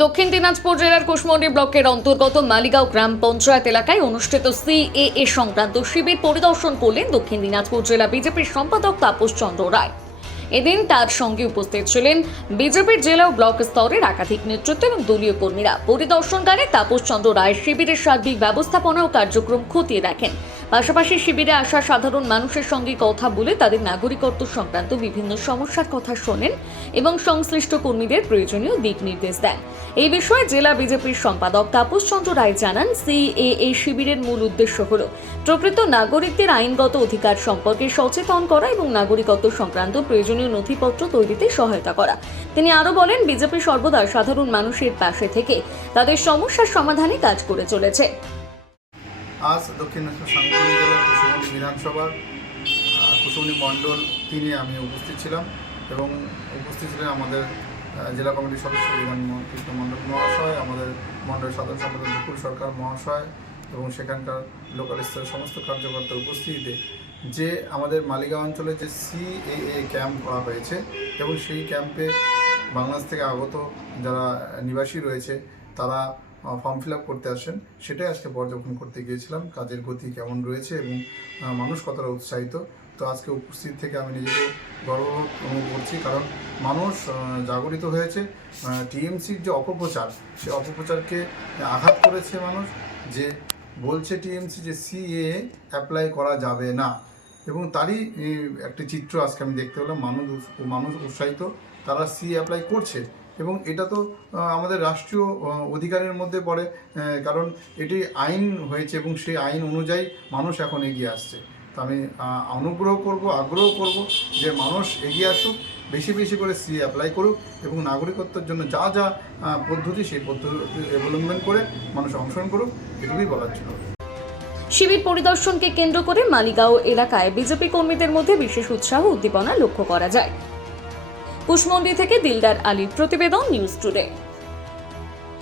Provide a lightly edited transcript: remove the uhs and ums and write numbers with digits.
দক্ষিণ দিনাজপুর জেলার কুশমন্ডি ব্লকের অন্তর্গত মালিগাঁও গ্রাম পঞ্চায়েত এলাকায় অনুষ্ঠিত সিএএ সংক্রান্ত শিবির পরিদর্শন করলেন দক্ষিণ দিনাজপুর জেলা বিজেপির সম্পাদক তাপস চন্দ্র রায়। এদিন তার সঙ্গে উপস্থিত ছিলেন বিজেপির জেলা ও ব্লক স্তরের একাধিক নেতৃত্ব এবং দলীয় কর্মীরা। পরিদর্শনকালে তাপস চন্দ্র রায় শিবিরের সার্বিক ব্যবস্থাপনা ও কার্যক্রম খতিয়ে দেখেন। পাশাপাশি শিবিরে আসা সাধারণ মানুষের সঙ্গে কথা বলে তাদের নাগরিকত্ব সংক্রান্ত বিভিন্ন সমস্যার কথা শোনেন এবং সংশ্লিষ্ট কর্মীদের প্রয়োজনীয় দিক নির্দেশ দেন। এই বিষয়ে জেলা বিজেপির সম্পাদক তাপস চন্দ্র রায় জানান, সিএএ শিবিরের মূল উদ্দেশ্য হল প্রকৃত নাগরিকদের আইনগত অধিকার সম্পর্কে সচেতন করা এবং নাগরিকত্ব সংক্রান্ত প্রয়োজনীয় নথিপত্র তৈরিতে সহায়তা করা। তিনি আরও বলেন, বিজেপি সর্বদা সাধারণ মানুষের পাশে থেকে তাদের সমস্যার সমাধানে কাজ করে চলেছে। আজ দক্ষিণ দিনাজপুর সাংগঠনিক জেলার কুশমন্ডি বিধানসভার কুশমন্ডি মণ্ডল 3-এ আমি উপস্থিত ছিলাম এবং উপস্থিত ছিলেন আমাদের জেলা কমিটির সদস্য কৃষ্ণ মণ্ডল মহাশয়, আমাদের মণ্ডলের সাধারণ সম্পাদক বিপুল সরকার মহাশয় এবং সেখানকার লোকাল স্তরের সমস্ত কার্যকর্তার উপস্থিতিতে যে আমাদের মালিগাঁও অঞ্চলে যে সিএএ ক্যাম্প করা হয়েছে এবং সেই ক্যাম্পে বাংলাদেশ থেকে আগত যারা নিবাসী রয়েছে তারা ফর্ম ফিল আপ করতে আসেন, সেটাই আজকে পর্যবেক্ষণ করতে গিয়েছিলাম। কাজের গতি কেমন রয়েছে এবং মানুষ কতটা উৎসাহিত। তো আজকে উপস্থিত থেকে আমি নিজেকে গর্ববোধ অনুভব করছি, কারণ মানুষ জাগরিত হয়েছে। টিএমসির যে অপপ্রচার, সেই অপপ্রচারকে আঘাত করেছে মানুষ, যে বলছে টিএমসি যে সিএএ অ্যাপ্লাই করা যাবে না, এবং তারই একটি চিত্র আজকে আমি দেখতে পেলাম। মানুষ উৎসাহিত, তারা সিএ অ্যাপ্লাই করছে এবং এটা তো আমাদের রাষ্ট্রীয় অধিকারের মধ্যে পড়ে, কারণ এটি আইন হয়েছে এবং সেই আইন অনুযায়ী মানুষ এখন এগিয়ে আসছে। তো আমি আগ্রহ করব যে মানুষ এগিয়ে আসুক, বেশি বেশি করে সিএ অ্যাপ্লাই করুক এবং নাগরিকত্বের জন্য যা যা পদ্ধতি সেই পদ্ধতি অবলম্বন করে মানুষ অংশগ্রহণ করুক, এটুকুই বলার ছিল। শিবির পরিদর্শনকে কেন্দ্র করে মালিগাঁও এলাকায় বিজেপি কর্মীদের মধ্যে বিশেষ উৎসাহ উদ্দীপনা লক্ষ্য করা যায়। কুশমন্ডি থেকে দিলদার আলীর প্রতিবেদন, নিউজ টুডে।